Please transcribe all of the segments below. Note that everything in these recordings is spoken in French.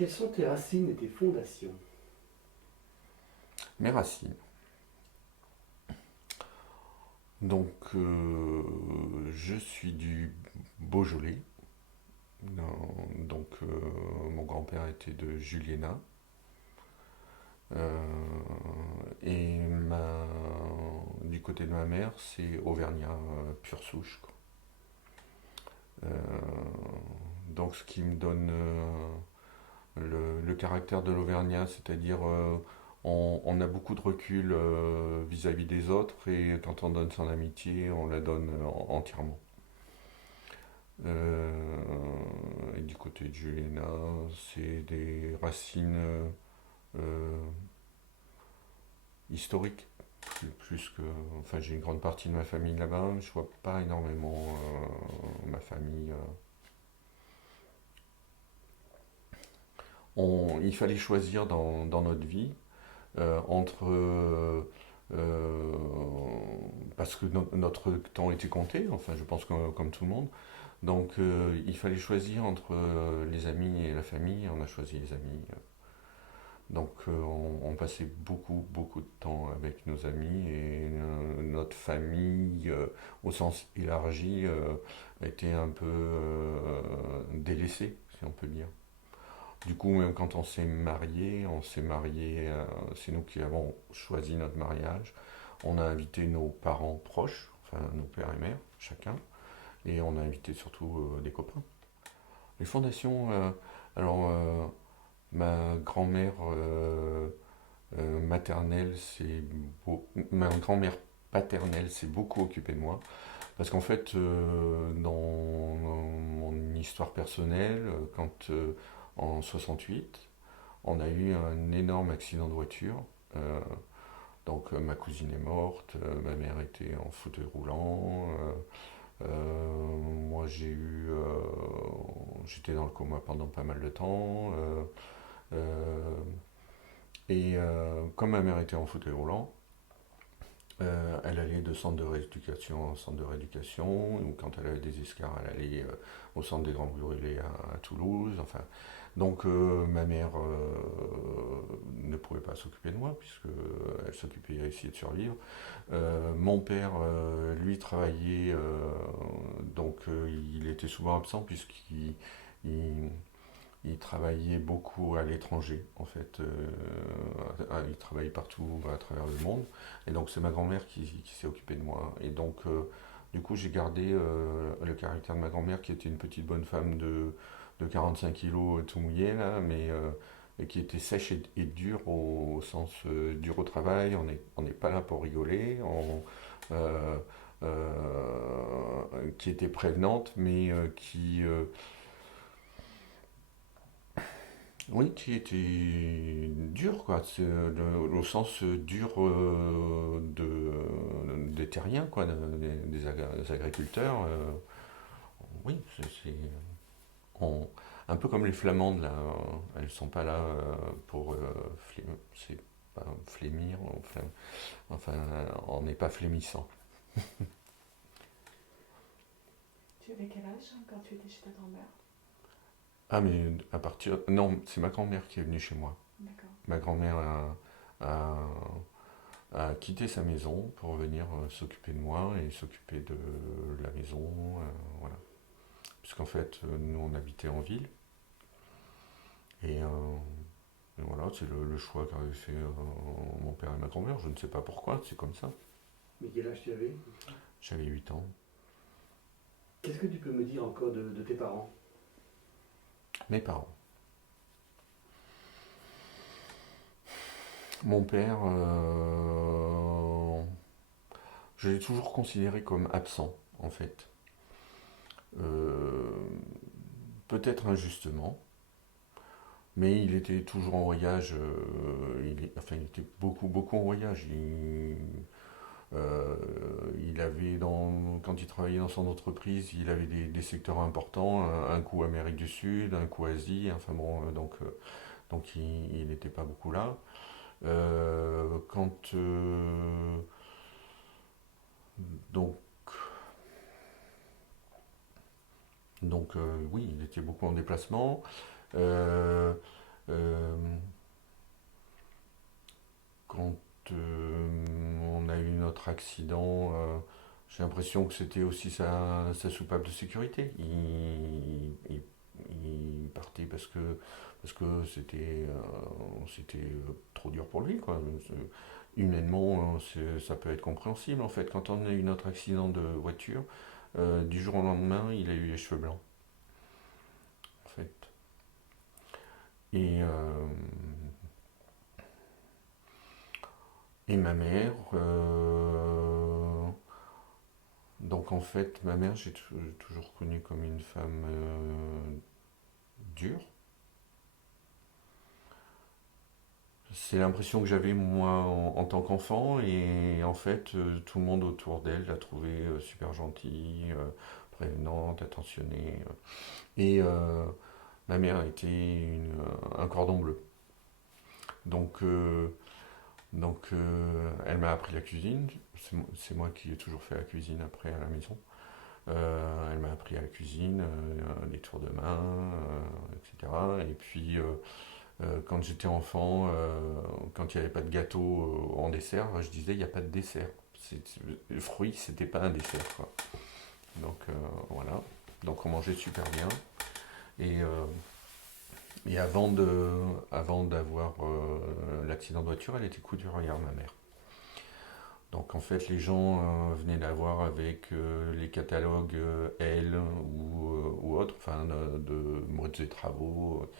Quelles sont tes racines et tes fondations? Mes racines. Donc, je suis du Beaujolais. Donc, mon grand-père était de Juliena. Euh, du côté de ma mère, c'est Auvergnat pure souche, quoi. Donc, ce qui me donne le caractère de l'Auvergnat, c'est-à-dire on a beaucoup de recul vis-à-vis des autres et quand on donne son amitié, on la donne entièrement. Et du côté de Juliana, c'est des racines euh, historiques. Plus que, enfin, j'ai une grande partie de ma famille là-bas, je vois pas énormément ma famille. Il fallait choisir dans notre vie entre euh, parce que notre temps était compté, enfin je pense que, comme tout le monde, donc il fallait choisir entre les amis et la famille, on a choisi les amis. Donc on passait beaucoup de temps avec nos amis et notre famille au sens élargi était un peu délaissée, si on peut dire. Du coup, même quand on s'est marié, c'est nous qui avons choisi notre mariage. On a invité nos parents proches, enfin nos pères et mères, chacun, et on a invité surtout des copains. Les fondations, alors ma grand-mère maternelle, ma grand-mère paternelle s'est beaucoup occupée de moi, parce qu'en fait, dans mon histoire personnelle, quand en 68, on a eu un énorme accident de voiture. Euh, donc ma cousine est morte, ma mère était en fauteuil roulant, moi j'étais dans le coma pendant pas mal de temps. Euh, Comme ma mère était en fauteuil roulant, elle allait de centre de rééducation en centre de rééducation, ou quand elle avait des escarres, elle allait au centre des Grands Brûlés à Toulouse. Enfin, donc ma mère ne pouvait pas s'occuper de moi, puisque elle s'occupait à essayer de survivre. Mon père, lui, travaillait, donc il était souvent absent, il- il travaillait beaucoup à l'étranger, en fait. Il travaillait partout à travers le monde. Et donc, c'est ma grand-mère qui s'est occupée de moi. Et donc, du coup, j'ai gardé le caractère de ma grand-mère, qui était une petite bonne femme de 45 kilos, tout mouillé, là, mais qui était sèche et dure au sens dur au travail. On n'est pas là pour rigoler. Euh, qui était prévenante, mais oui, qui était dur, quoi. C'est au sens dur des terriens, quoi, des agriculteurs. Oui, on- un peu comme les Flamandes, là. Elles sont pas là pour c'est pas flémir, enfin, on n'est pas flémissant. Tu avais quel âge quand tu étais chez ta grand-mère? Ah, mais à partir. Non, c'est ma grand-mère qui est venue chez moi. D'accord. Ma grand-mère a quitté sa maison pour venir s'occuper de moi et s'occuper de la maison. Voilà. Puisqu'en fait, nous, on habitait en ville. Et, et voilà, c'est le choix qu'avaient fait mon père et ma grand-mère. Je ne sais pas pourquoi, c'est comme ça. Mais quel âge tu avais? J'avais 8 ans. Qu'est-ce que tu peux me dire encore de tes parents? Mes parents. Mon père, je l'ai toujours considéré comme absent, en fait. Euh, Peut-être injustement, mais il était toujours en voyage. Enfin, il était beaucoup en voyage. Euh, quand il travaillait dans son entreprise, il avait des secteurs importants, un coup Amérique du Sud, un coup Asie. Enfin bon, donc il n'était pas beaucoup là. Quand donc oui, il était beaucoup en déplacement. Euh, on a eu notre accident. J'ai l'impression que c'était aussi sa soupape de sécurité. Il partait parce que c'était trop dur pour lui, quoi. Humainement, ça peut être compréhensible en fait. Quand on a eu notre accident de voiture, du jour au lendemain, il a eu les cheveux blancs, en fait. Et, et ma mère, donc en fait, ma mère, j'ai toujours connue comme une femme dure. C'est l'impression que j'avais moi en tant qu'enfant et en fait tout le monde autour d'elle l'a trouvée super gentille, prévenante, attentionnée. Et ma mère était un cordon bleu. Donc, elle m'a appris la cuisine. C'est moi qui ai toujours fait la cuisine après à la maison. Elle m'a appris à la cuisine, les tours de main, etc. Et puis quand j'étais enfant, quand il n'y avait pas de gâteau en dessert, je disais il n'y a pas de dessert. Le fruit, c'était pas un dessert, quoi. Donc voilà. Donc on mangeait super bien. Et, euh, et avant d'avoir l'accident de voiture, elle était couturière, ma mère. Donc en fait, les gens venaient la voir avec les catalogues Elle ou autres, enfin de modes et travaux.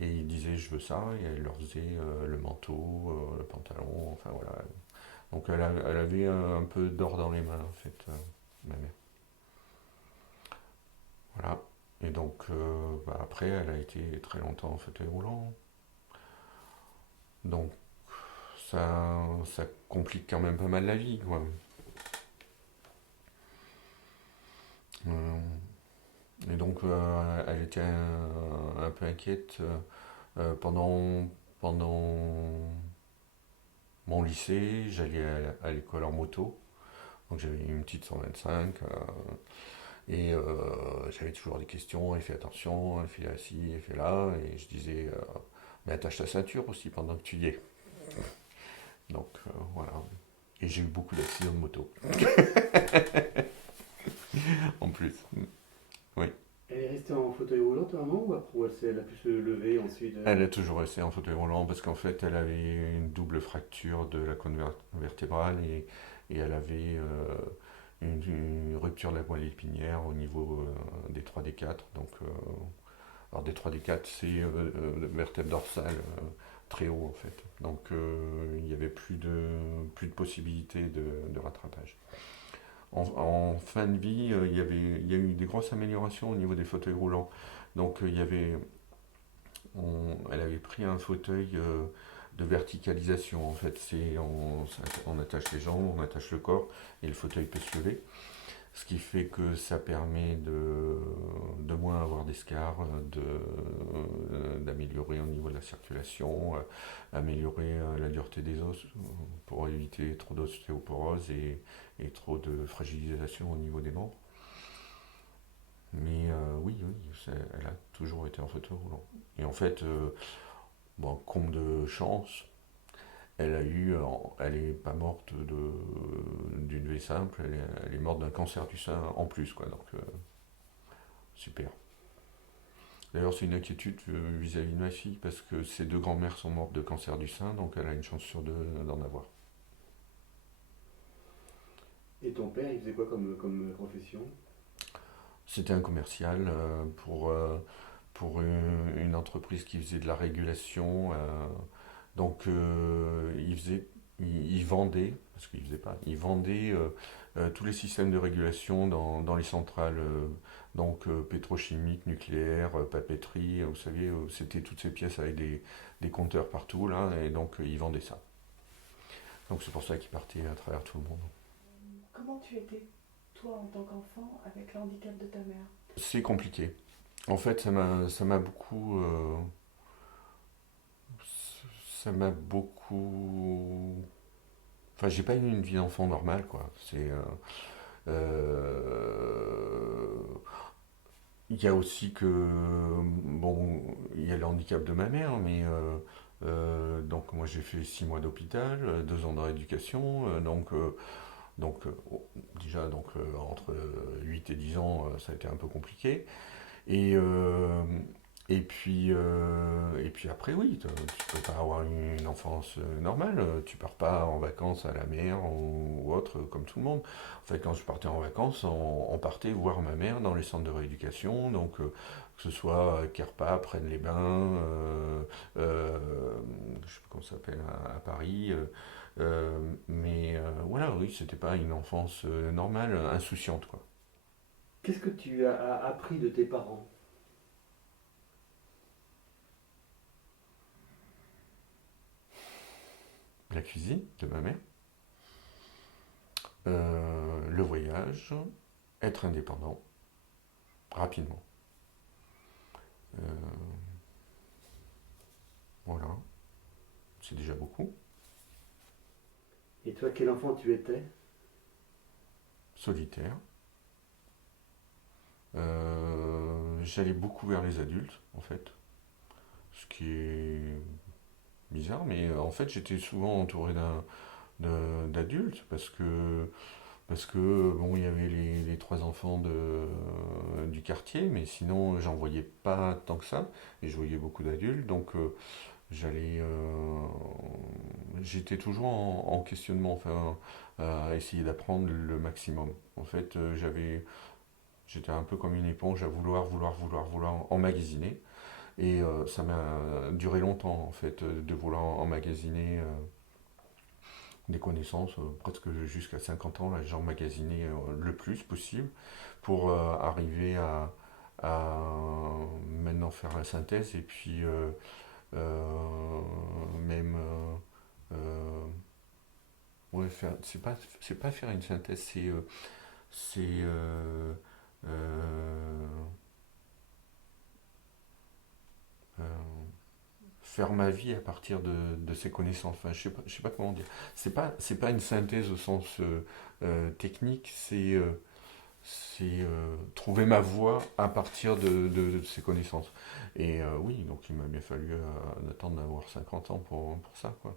Et ils disaient je veux ça, et elle leur faisait le manteau, le pantalon, enfin voilà. Donc elle avait un peu d'or dans les mains en fait, ma mère. Voilà. Et donc après, elle a été très longtemps en fauteuil roulant. Donc ça complique quand même pas mal la vie, quoi. Et donc elle était un peu inquiète pendant mon lycée. J'allais à l'école en moto. Donc j'avais une petite 125 et j'avais toujours des questions. Elle fait attention, elle fait là ci, elle fait là. Et je disais, mais attache ta ceinture aussi pendant que tu y es. Donc voilà. Et j'ai eu beaucoup d'accidents de moto en plus. Oui. Elle est restée en fauteuil roulant, ta maman, ou après elle a pu se lever ensuite Elle a toujours resté en fauteuil roulant parce qu'en fait elle avait une double fracture de la colonne vertébrale et elle avait une rupture de la moelle épinière au niveau des 3 des 4. Donc, alors des 3 des 4 c'est vertèbre dorsale très haut en fait. Donc il n'y avait plus de possibilité de rattrapage. En fin de vie, il y a eu des grosses améliorations au niveau des fauteuils roulants. Donc elle avait pris un fauteuil de verticalisation. En fait, on attache les jambes, on attache le corps et le fauteuil peut se lever. Ce qui fait que ça permet de moins avoir d'escarres, d'améliorer au niveau de la circulation, améliorer la dureté des os pour éviter trop d'ostéoporose et trop de fragilisation au niveau des membres. Mais oui, elle a toujours été en fauteuil roulant. Et en fait, bon, comble de chance, elle est pas morte d'une V simple, elle est morte d'un cancer du sein en plus, quoi. Donc super. D'ailleurs, c'est une inquiétude vis-à-vis de ma fille parce que ses deux grands-mères sont mortes de cancer du sein, donc elle a une chance sur deux d'en avoir. Et ton père, il faisait quoi comme profession? C'était un commercial pour une entreprise qui faisait de la régulation. Donc il vendait, parce qu'il faisait pas, il vendait tous les systèmes de régulation dans les centrales, donc pétrochimiques, nucléaires, papeterie, vous savez, c'était toutes ces pièces avec des compteurs partout là, et donc il vendait ça. Donc c'est pour ça qu'il partait à travers tout le monde. Comment tu étais, toi, en tant qu'enfant, avec le handicap de ta mère? C'est compliqué. En fait, ça m'a beaucoup. Enfin, j'ai pas eu une vie d'enfant normale, quoi. Euh, Il y a aussi que, bon, il y a le handicap de ma mère, mais Donc moi j'ai fait 6 mois d'hôpital, 2 ans de rééducation, déjà entre 8 et 10 ans ça a été un peu compliqué. Et, euh, et puis après, oui, tu peux pas avoir une enfance normale. Tu pars pas en vacances à la mer ou autre comme tout le monde. En fait, quand je partais en vacances, on partait voir ma mère dans les centres de rééducation. Donc, que ce soit Kerpa, Braine-les-Bains, je sais pas comment ça s'appelle à Paris. Voilà, oui, c'était pas une enfance normale, insouciante, quoi. Qu'est-ce que tu as appris de tes parents? La cuisine de ma mère. Le voyage, être indépendant, rapidement. Euh, voilà, c'est déjà beaucoup. Et toi, quel enfant tu étais? Solitaire. J'allais beaucoup vers les adultes, en fait. Ce qui est bizarre, mais en fait, j'étais souvent entouré d'adultes parce que bon, il y avait les trois enfants du quartier, mais sinon, j'en voyais pas tant que ça. Et je voyais beaucoup d'adultes, donc j'allais, j'étais toujours en questionnement, enfin, à essayer d'apprendre le maximum. En fait, j'étais un peu comme une éponge à vouloir emmagasiner. Et ça m'a duré longtemps, en fait, de vouloir emmagasiner des connaissances, presque jusqu'à 50 ans, là, j'ai emmagasiné le plus possible pour arriver à maintenant faire la synthèse et puis même ouais, c'est pas faire une synthèse, c'est euh, euh, faire ma vie à partir de ces connaissances. Enfin, je sais pas comment dire. C'est pas une synthèse au sens technique, c'est trouver ma voie à partir de ces connaissances. Et oui, donc il m'a bien fallu attendre d'avoir 50 ans pour ça, quoi.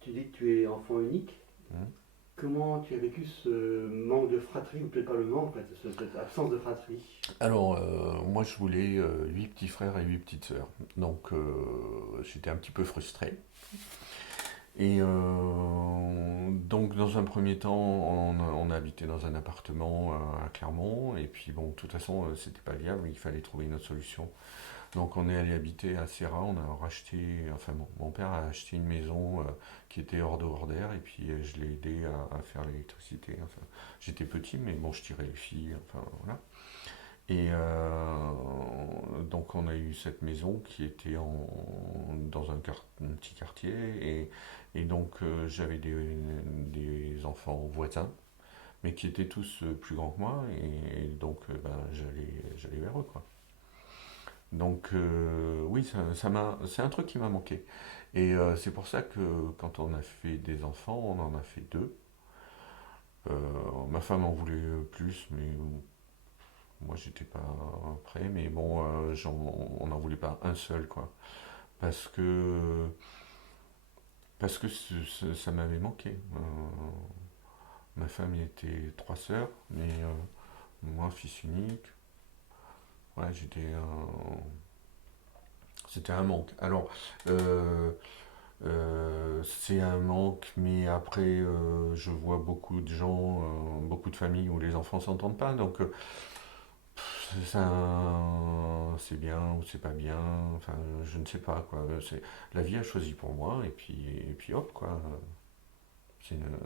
Tu dis que tu es enfant unique. Mhm. Comment tu as vécu ce manque de fratrie, ou peut-être pas le manque, en fait, cette absence de fratrie? Alors, moi je voulais 8 petits frères et 8 petites sœurs. Donc, j'étais un petit peu frustré. Et donc, dans un premier temps, on a habité dans un appartement à Clermont. Et puis, bon, de toute façon, c'était pas viable, il fallait trouver une autre solution. Donc, on est allé habiter à Serra. On a racheté, enfin, bon, mon père a acheté une maison qui était hors de hors d'air. Et puis, je l'ai aidé à faire l'électricité. Enfin, j'étais petit, mais bon, je tirais les filles. Enfin, voilà. Et donc on a eu cette maison qui était dans un petit quartier et donc j'avais des enfants voisins mais qui étaient tous plus grands que moi et donc ben, j'allais vers eux quoi. Donc oui c'est un truc qui m'a manqué et c'est pour ça que quand on a fait des enfants on en a fait deux. Ma femme en voulait plus mais moi, j'étais pas prêt, mais bon, on n'en voulait pas un seul, quoi. Parce que, parce que ça m'avait manqué. Ma femme il était trois sœurs, mais moi, fils unique. Ouais, c'était un manque. Alors, euh, c'est un manque, mais après, je vois beaucoup de gens, beaucoup de familles où les enfants s'entendent pas, donc c'est bien ou c'est pas bien, enfin je ne sais pas quoi. La vie a choisi pour moi et puis hop quoi. C'est une-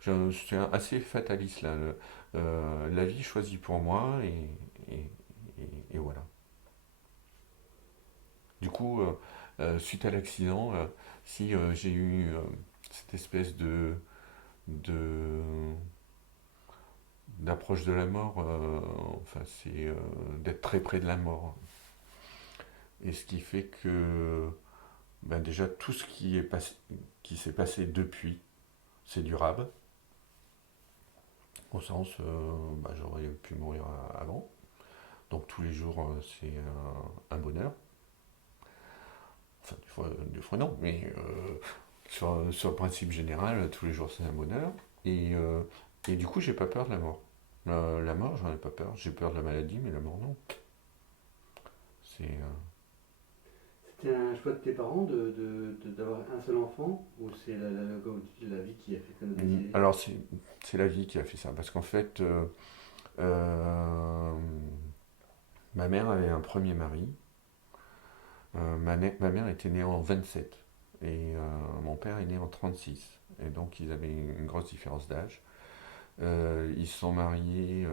je suis assez fataliste là. La vie choisit pour moi et, et voilà. Du coup, suite à l'accident, si j'ai eu cette espèce de d'approche de la mort, enfin c'est d'être très près de la mort. Et ce qui fait que ben déjà tout ce qui s'est passé depuis, c'est durable. Au sens, ben, j'aurais pu mourir avant. Donc tous les jours, c'est un bonheur. souffre, non, mais sur le principe général, tous les jours c'est un bonheur. Et du coup, j'ai pas peur de la mort. La mort, j'en ai pas peur. J'ai peur de la maladie, mais la mort, non. C'est, C'était un choix de tes parents d'avoir un seul enfant ou c'est comme tu dis, la vie qui a fait que nous décider? alors, c'est la vie qui a fait ça. Parce qu'en fait, euh, ma mère avait un premier mari. Ma mère était née en 27 et mon père est né en 36. Et donc, ils avaient une grosse différence d'âge. Ils se sont mariés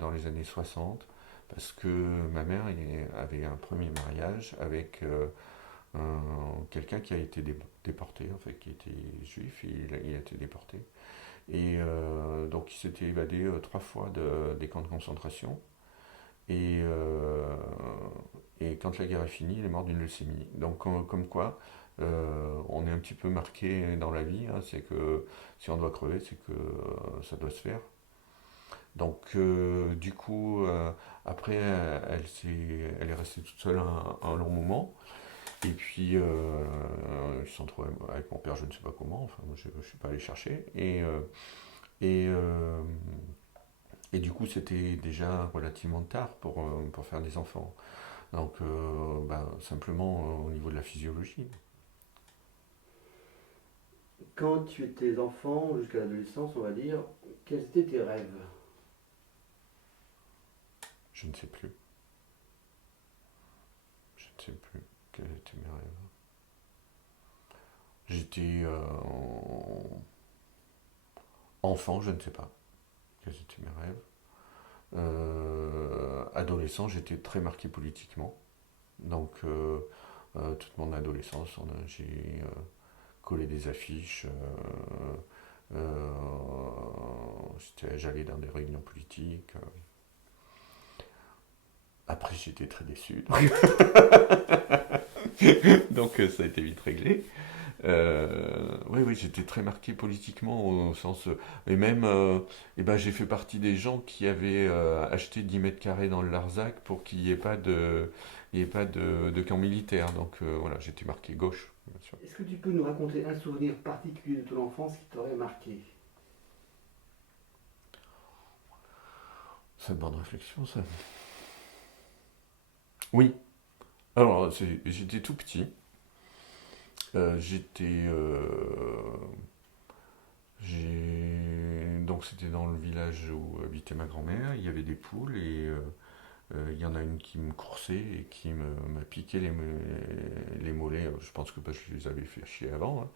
dans les années 60 parce que ma mère avait un premier mariage avec quelqu'un qui a été déporté, en fait, qui était juif, et il a été déporté. Et donc il s'était évadé 3 fois des camps de concentration. Et, euh, et quand la guerre est finie, il est mort d'une leucémie. Donc comme quoi, on est un petit peu marqué dans la vie, hein, c'est que si on doit crever, c'est que ça doit se faire. Donc du coup, après, elle est restée toute seule un long moment. Et puis, ils se sont trouvés avec mon père, je ne sais pas comment, enfin, moi, je ne suis pas allé chercher. Et, euh, et du coup, c'était déjà relativement tard pour faire des enfants. Donc, simplement au niveau de la physiologie. Quand tu étais enfant, jusqu'à l'adolescence, on va dire, quels étaient tes rêves? Je ne sais plus. Je ne sais plus quels étaient mes rêves. J'étais enfant, je ne sais pas quels étaient mes rêves. Adolescent, j'étais très marqué politiquement. Donc, toute mon adolescence, j'ai collé des affiches. J'allais dans des réunions politiques. Après, j'étais très déçu. Donc, ça a été vite réglé. Oui, oui, j'étais très marqué politiquement au sens. Et même, j'ai fait partie des gens qui avaient acheté 10 mètres carrés dans le Larzac pour qu'il n'y ait pas de camp militaire. Donc voilà, j'étais marqué gauche, bien sûr. Est-ce que tu peux nous raconter un souvenir particulier de ton enfance qui t'aurait marqué? C'est une bonne réflexion, ça. Oui. Alors, j'étais tout petit. J'étais. Donc, c'était dans le village où habitait ma grand-mère. Il y avait des poules et il y en a une qui me coursait et qui m'a piqué les mollets. Je pense que parce que je les avais fait chier avant, hein.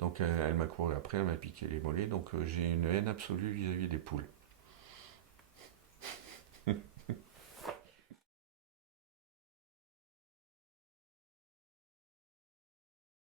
Donc, elle m'a couru après, elle m'a piqué les mollets. Donc, j'ai une haine absolue vis-à-vis des poules.